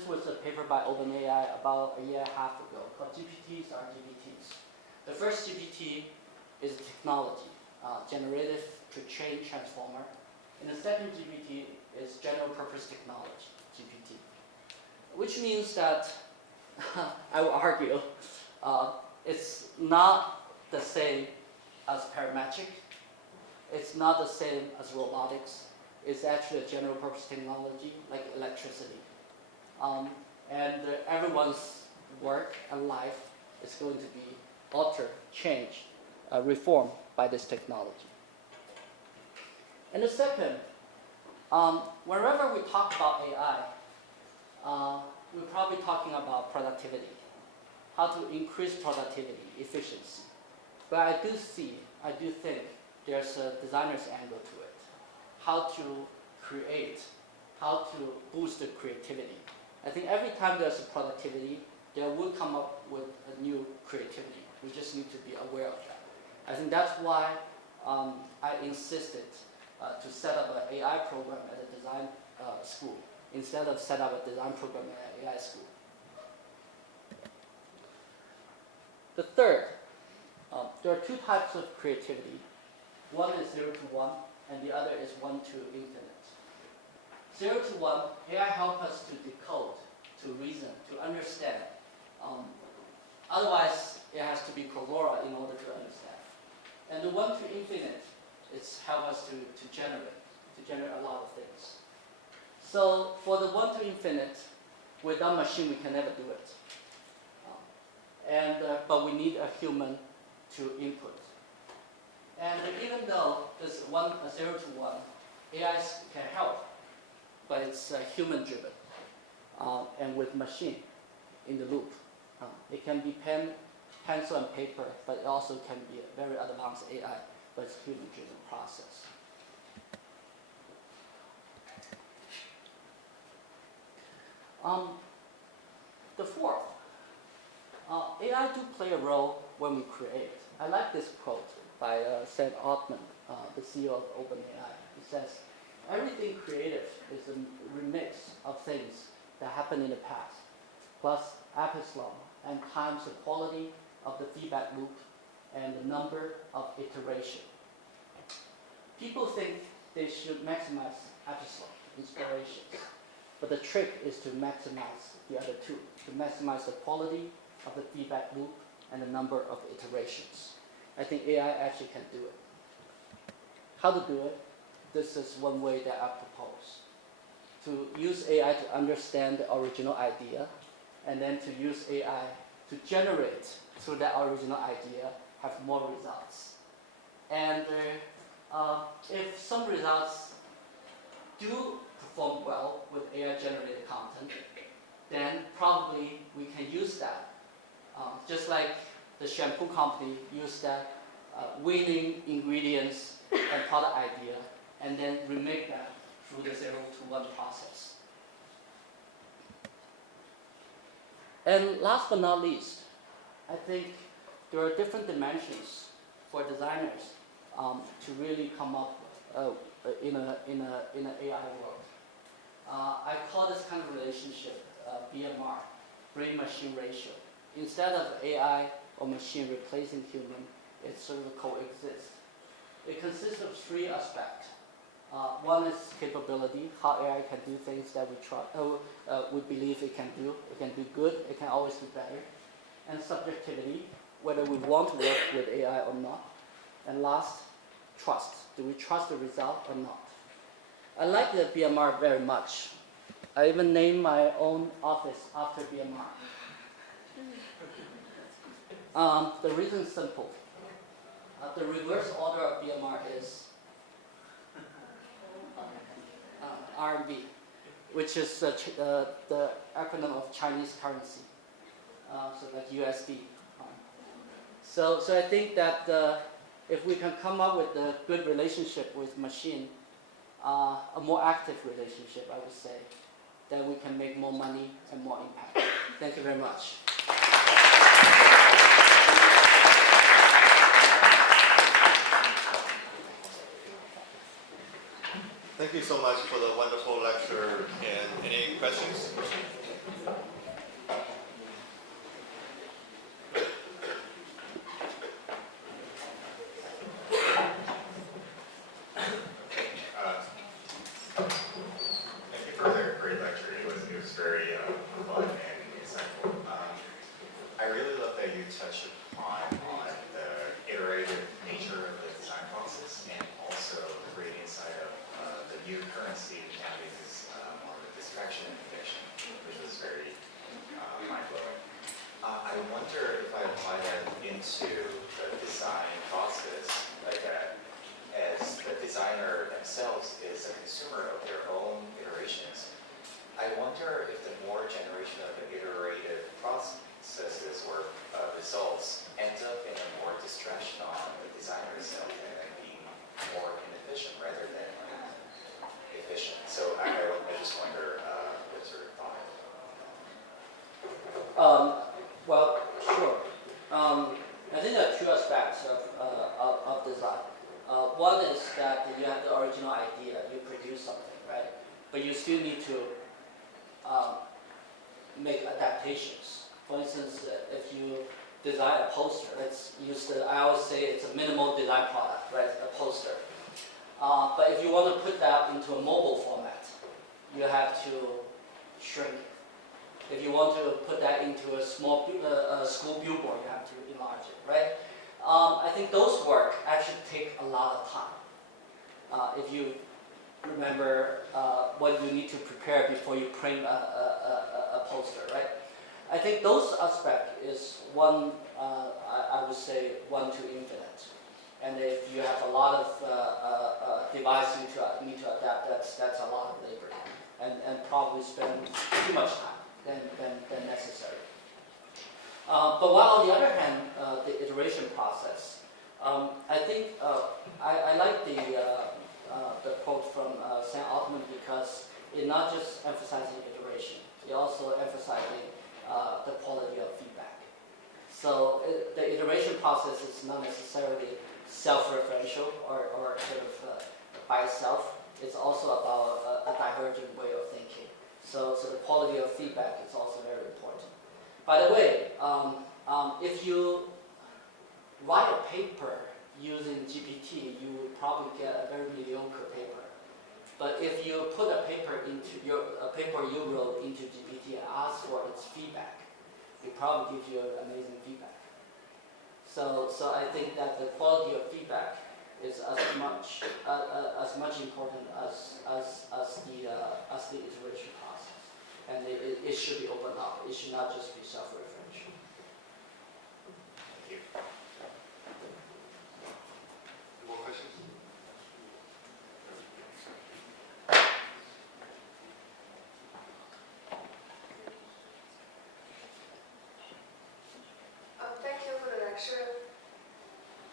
was a paper by OpenAI about a year and a half ago called GPTs are GPTs. The first GPT is a technology, generative pre-trained transformer. And the second GPT is general purpose technology, GPT. Which means that, I will argue, it's not the same as parametric. It's not the same as robotics. It's actually a general purpose technology like electricity. And everyone's work and life is going to be altered, changed, reformed by this technology. And the second, whenever we talk about AI, we're probably talking about productivity, how to increase productivity, efficiency. But I do think there's a designer's angle to it, how to create, how to boost the creativity. I think every time there's a productivity, there will come up with a new creativity. We just need to be aware of that. I think that's why I insisted to set up an AI program at a design school instead of set up a design program at an AI school. The third, there are two types of creativity. One is 0 to 1, and the other is 1 to infinite. 0 to 1, AI helps us to decode, to reason, to understand. Otherwise, it has to be cholera in order to understand. And the 1 to infinite, it's help us to generate a lot of things. So for the 1 to infinite, without machine, we can never do it. But we need a human to input. And even though there's 0 to 1, AI can help, but it's human-driven and with machine in the loop. It can be pencil and paper, but it also can be a very advanced AI, but it's a human-driven process. The fourth, AI do play a role when we create. I like this quote by Sam Altman, the CEO of OpenAI. He says, everything creative is a remix of things that happened in the past, plus epsilon and times the quality of the feedback loop and the number of iteration. People think they should maximize epsilon, inspirations, but the trick is to maximize the other two, to maximize the quality of the feedback loop and the number of iterations. I think AI actually can do it. How to do it? This is one way that I propose. To use AI to understand the original idea, and then to use AI to generate, through that original idea, have more results. And if some results do perform well with AI-generated content, then probably we can use that. Just like the shampoo company used that winning ingredients and product idea, and then remake that through the 0 to 1 process. And last but not least, I think there are different dimensions for designers to really come up in an AI world. I call this kind of relationship BMR, brain-machine ratio. Instead of AI or machine replacing human, it sort of coexists. It consists of 3 aspects. One is capability, how AI can do things that we believe it can do. It can do good, it can always do better. And subjectivity, whether we want to work with AI or not. And last, trust. Do we trust the result or not? I like the BMR very much. I even named my own office after BMR. The reason is simple. The reverse order of BMR is RMB, which is the acronym of Chinese currency, so like USD. So I think that if we can come up with a good relationship with machine, a more active relationship, I would say, then we can make more money and more impact. Thank you very much. Thank you so much for the wonderful lecture. And any questions? Thank you for the great lecture. It was very fun and insightful. I really love that you touched upon the iterative nature of the design process, and also the great insight of the new currency nowadays is more of a distraction and conviction, which was very mind-blowing. I wonder if I apply that into the design process, like that, as the designer themselves is a consumer of their own iterations. I wonder if the more generation of the iterative processes or results end up in a more distraction on the designer itself and being more inefficient rather than efficient. So I just wonder what sort of thought. Well, sure. I think there are 2 aspects of design. One is that you have the original idea, you produce something, right? But you still need to make adaptations. For instance, if you design a poster, let's use I always say it's a minimal design product, right? A poster. But if you want to put that into a mobile format, you have to shrink it. If you want to put that into a small school billboard, you have to enlarge it, right? I think those work actually take a lot of time. If you remember what you need to prepare before you print a poster, right? I think those aspects is one, I would say, 1 to infinite. And if you have a lot of devices you need to adapt, that's a lot of labor, and probably spend too much time than necessary. But while on the other hand, the iteration process, I think I like the quote from Sam Altman because it not just emphasizing iteration, it also emphasizing the quality of feedback. So the iteration process is not necessarily self-referential or sort of by itself. It's also about a divergent way of thinking. So the quality of feedback is also very important. By the way, if you write a paper using GPT, you would probably get a very mediocre paper. But if you put a paper you wrote into GPT and ask for its feedback, it probably gives you amazing feedback. So I think that the quality of feedback is as much important as the iteration process, and it should be open up. It should not just be self-referential. Thank you. More questions? Thank you for the lecture.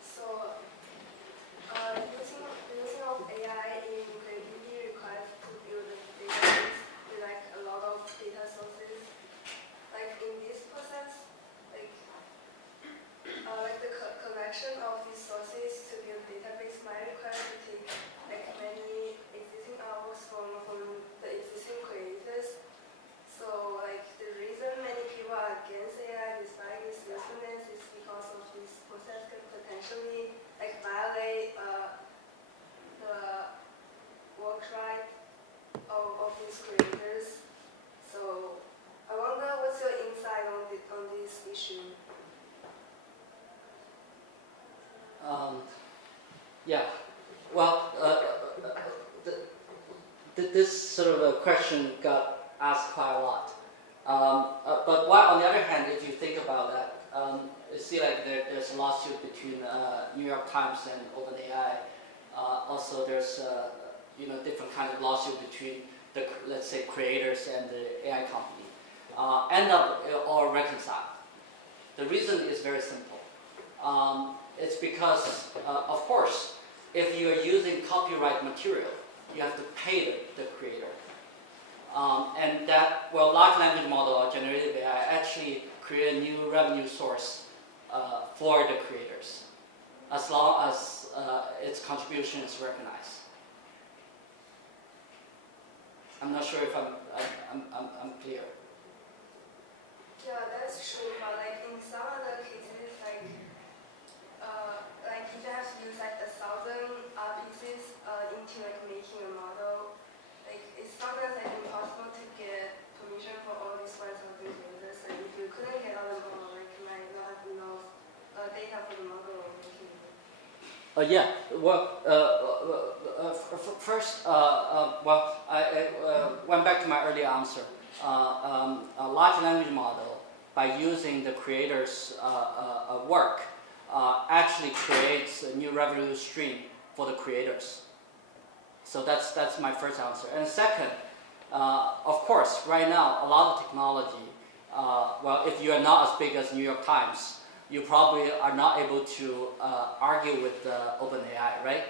So, using of AI in creativity requires to build a database with like a lot of data sources. Like in this process, like the collection of these sources to build database might require to take like many existing artworks from the existing creators. So like the reason many people are against AI despite its usefulness is because of this process can potentially like violate the work right of these creators. So I wonder what's your insight on this issue? Yeah, well, this sort of a question got asked quite a lot. But while on the other hand, if you think about that, you see like there's a lawsuit between New York Times and OpenAI. Also, there's different kinds of lawsuit between the, let's say, creators and the AI company. End up all reconciled. The reason is very simple. It's because, of course, if you are using copyright material, you have to pay the creator. And that, well, large language model or generative AI actually create a new revenue source for the creators, as long as its contribution is recognized. I'm not sure if I'm clear. Yeah, that's true. But like in some other cases, like if you have to use like 1,000 pieces into like making a model, like it's sometimes like impossible to get permission for all these 1,000 users. And if you couldn't get all the model, like you might not have enough data for the model or making it. Yeah. Well, first, well, I went back to my earlier answer. A large language model, by using the creator's work, actually creates a new revenue stream for the creators. So that's my first answer. And second, of course, right now a lot of technology. Well, if you are not as big as New York Times, you probably are not able to argue with OpenAI, right?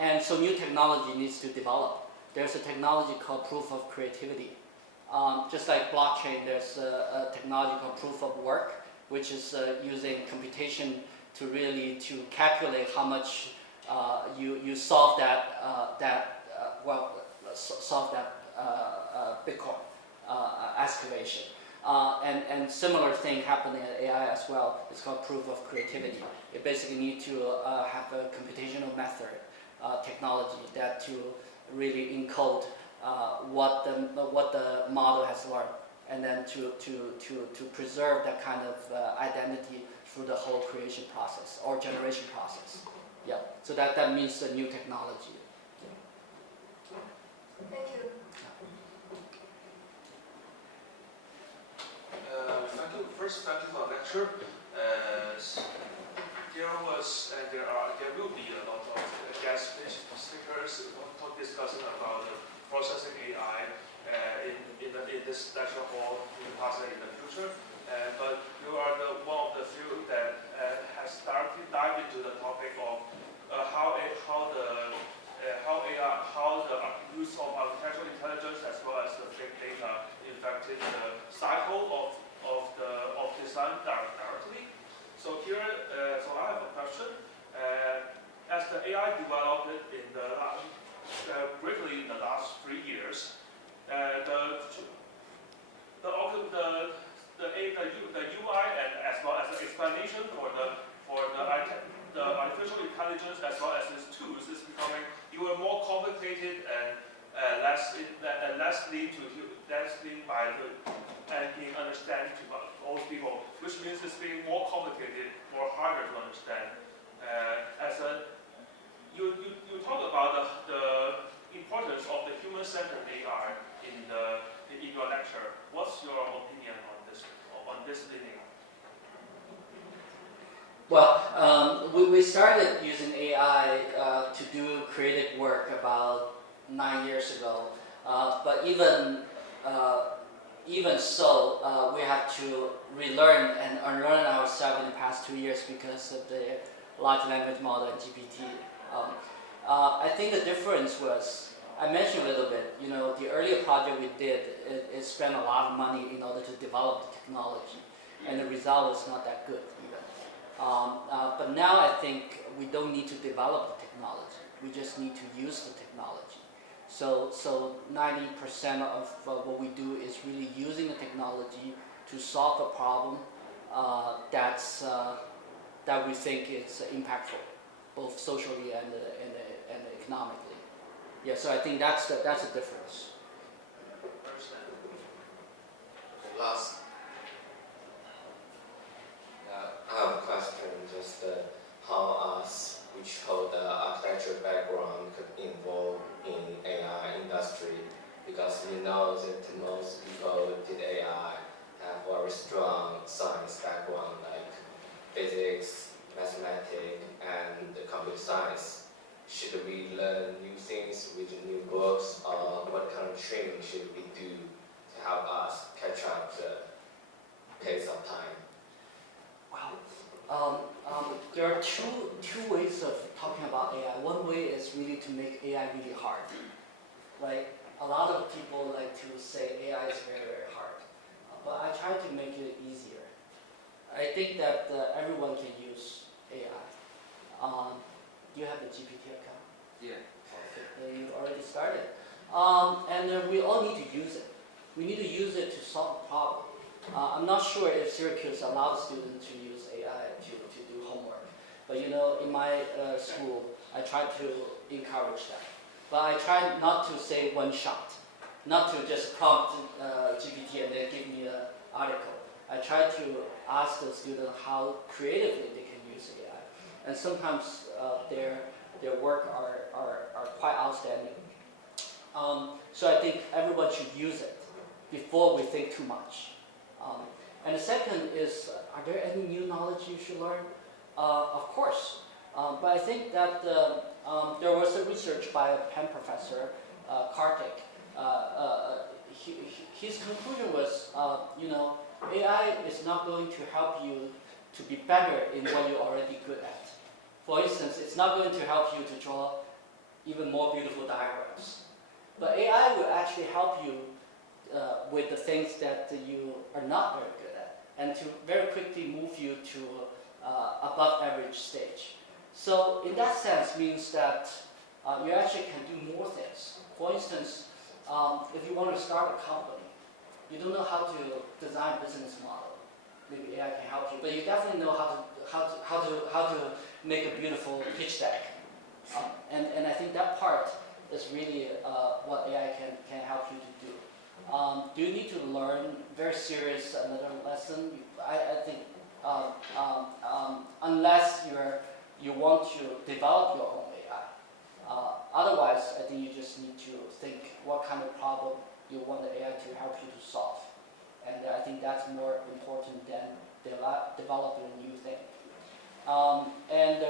And so new technology needs to develop. There's a technology called proof of creativity. Just like blockchain, there's a technology called proof of work, which is using computation to really calculate how much you solve solve that Bitcoin excavation. And similar thing happening at AI as well. It's called proof of creativity. You basically need to have a computational method technology that to really encode what the model has learned, and then to preserve that kind of identity through the whole creation process or generation process. Yeah. So that means a new technology. Thank you. Thank you. First, thank you for the lecture. there was and there will be a lot of guest speakers discussing about the processing AI in this lecture hall in the past and in the future. But you are one of the few that has started dive into the topic of how the use of artificial intelligence as well as the big data affected the cycle of design directly. So here, so I have a question. As the AI developed in the greatly in the last 3 years, the UI and as well as the explanation for the artificial intelligence as well as its tools is becoming even more complicated and less lean by and being understood to most people, which means it's being more complicated, more harder to understand. You talk about the importance of the human-centered AI in your lecture. What's your opinion on this linear? Well, we started using AI to do creative work about 9 years ago, but even so, we have to relearn and unlearn ourselves in the past 2 years because of the large language model and GPT. I think the difference was, I mentioned a little bit, the earlier project we did, it spent a lot of money in order to develop the technology, and the result was not that good even. But now I think we don't need to develop the technology, we just need to use the technology. So 90% of what we do is really using the technology to solve a problem that we think is impactful, both socially and economically. Yeah, so I think that's the difference. Last, I have a question. Just how us, which hold the architecture background, could involve in AI industry, because we know that most people who did AI have very strong science background, like physics, mathematics, and computer science. Should we learn new things with new books, or what kind of training should we do to help us catch up the pace of time? Wow. There are two ways of talking about AI. One way is really to make AI really hard. Like, a lot of people like to say AI is very, very hard. But I try to make it easier. I think that everyone can use AI. Do you have a GPT account? Yeah. Okay, you already started. And we all need to use it. We need to use it to solve a problem. I'm not sure if Syracuse allows students to use AI to do homework. But in my school, I try to encourage that. But I try not to say one shot, not to just prompt GPT and then give me an article. I try to ask the student how creatively they can use AI. And sometimes their work are quite outstanding. So I think everyone should use it before we think too much. And the second is, are there any new knowledge you should learn? Of course. But I think that there was a research by a Penn professor, Karthik. His conclusion was, AI is not going to help you to be better in what you're already good at. For instance, it's not going to help you to draw even more beautiful diagrams. But AI will actually help you with the things that you are not very good at, and to very quickly move you to above average stage. So in that sense means that you actually can do more things. For instance, if you want to start a company, you don't know how to design a business model. Maybe AI can help you, but you definitely know how to make a beautiful pitch deck. And I think that part is really what AI can help you to do. Do you need to learn very serious another lesson? I think unless you want to develop your own AI. Otherwise, I think you just need to think what kind of problem you want the AI to help you to solve. And I think that's more important than developing a new thing. And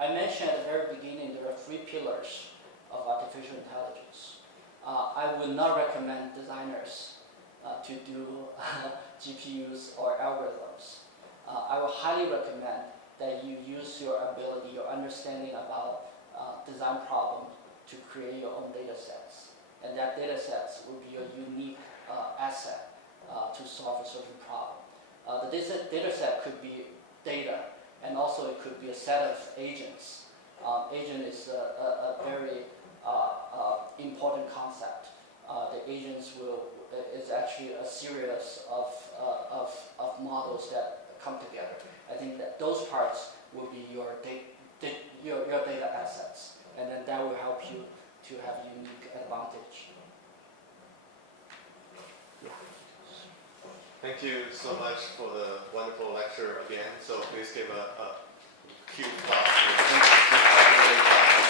I mentioned at the very beginning there are 3 pillars of artificial intelligence. I would not recommend designers to do GPUs or algorithms. I would highly recommend that you use your ability, your understanding about design problem to create your own data sets. And that data sets will be a unique asset to solve a certain problem. The data set could be data, and also it could be a set of agents. Agent is a very important concept. The agents is actually a series of models that come together. I think that those parts will be your data assets, and then that will help you to have a unique advantage. Thank you so much for the wonderful lecture again. So please give a cute applause.